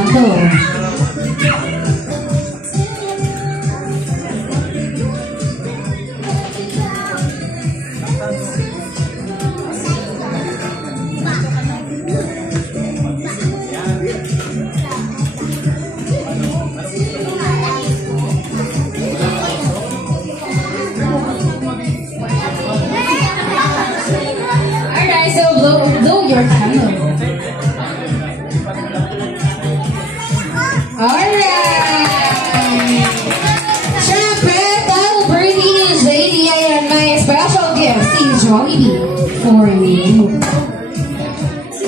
Santo. Alright, so blow your candle. Alright. Siyempre, Paul Birdie is ready. Ayan, may special gift si Jollibee for you.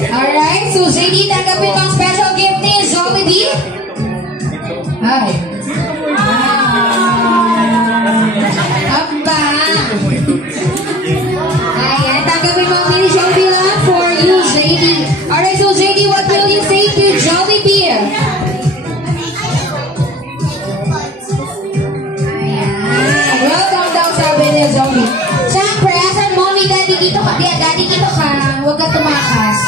Alright, so JD, tanggapin mo ang special gift ni Jollibee. Ay. Aba. Ayan, tanggapin mo ang mini Jollibee lang for you, JD. Alright, so JD, what will you say to Jollibee? Welcome daw, sabi ni Zombie. Siyempre, asan mommy, daddy, dito ka. Daddy, dito ka. Huwag ka tumakas.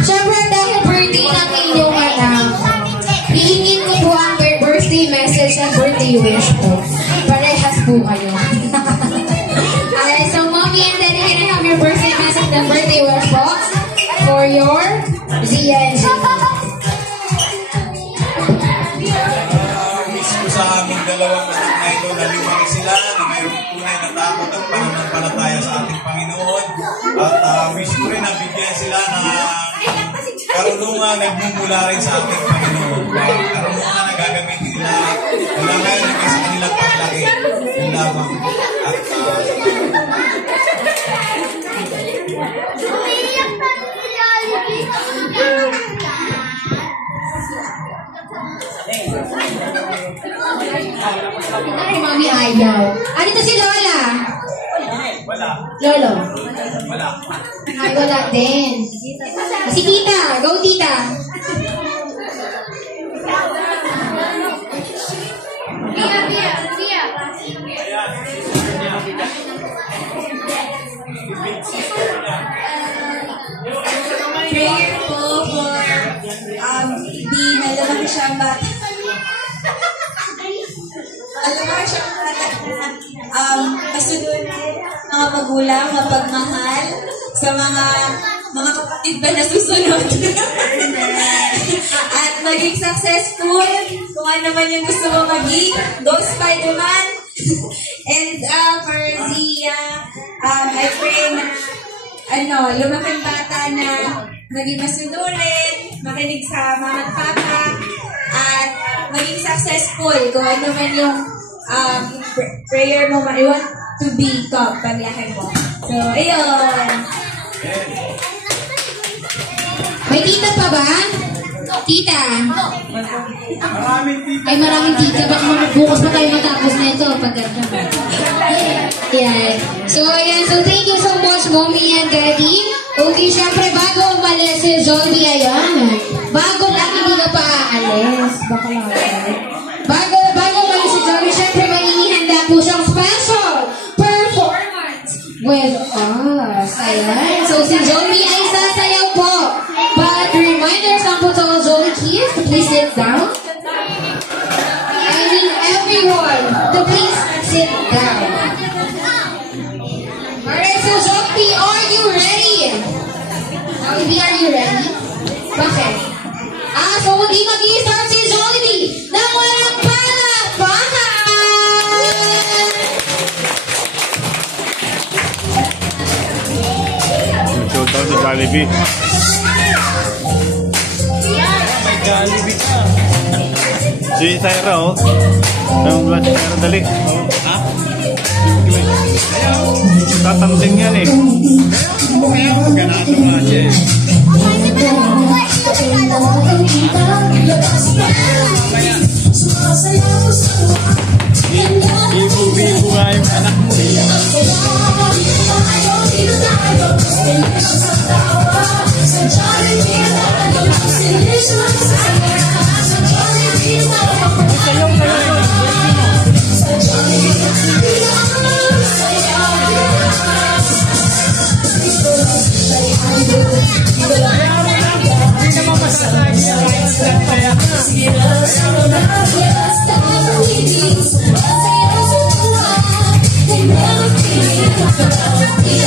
Siyempre, dahil birthday ng inyong anak, hihingin ko po ang birthday message and birthday wish po. Parehas po kayo. Alright, so mommy and daddy, can I have your birthday message and birthday wish po for your Zia and Zia? Sa aming dalawang anak na ito, naliwag sila na mayroong tunay na takot at pananampalataya sa ating Panginoon. At wish ko rin na bigyan sila ng karunungan nagmumula rin sa ating Panginoon. Karunungan na gagamitin nila, wala ngayon na sa kanilang paglaki. Yung lamang. At Ay, mami ayaw. Ano to si Lola? wala. Lolo? Wala. Ay, wala din. Si tita. Go, tita. Tia. Prayer po for hindi nalamang siyang bata. Alam siyang bata na kasunod mga magulang, mapagmahal sa mga kapatid ba na susunod. At maging successful kung ano man yung gusto mo maging. Go Spider-Man! And for Zia, I pray na lumaking bata na maging masunurin, makinig sa mama at papa, at maging successful kung ano man yung prayer mo, I want to become paglaki mo. So, ayun. May tita pa ba? Tita? Maraming tita. Ay, maraming tita. Baka bukas pa tayo matapos na ito. Yeah. So, ayan. So, thank you so much, mommy and daddy. Okay, syempre, bago umalis si Jollibee, ayan. Bago lang, hindi na pa aalis. Baka lang. Bago umalis si Jollibee, syempre, may inihanda po siyang special performance with us. Ayan. So, si Jollibee ay sasayaw po. But, reminders lang po to all Jollibee kids to please sit down. I mean, everyone, to please sit down. Alright, so Jollibee, are you ready? Jollibee, are you ready? Bakit? So hindi mag-i-start si Jollibee nang walang palakpakan! Showdown sa Jollibee. May Jollibee ka. Si Syra, oh. Ang vlog si Syra, dali. Ha? Tatanding yan eh. Ganado nga siya eh. Ibu-ibu nga yung anak mo eh. They never feel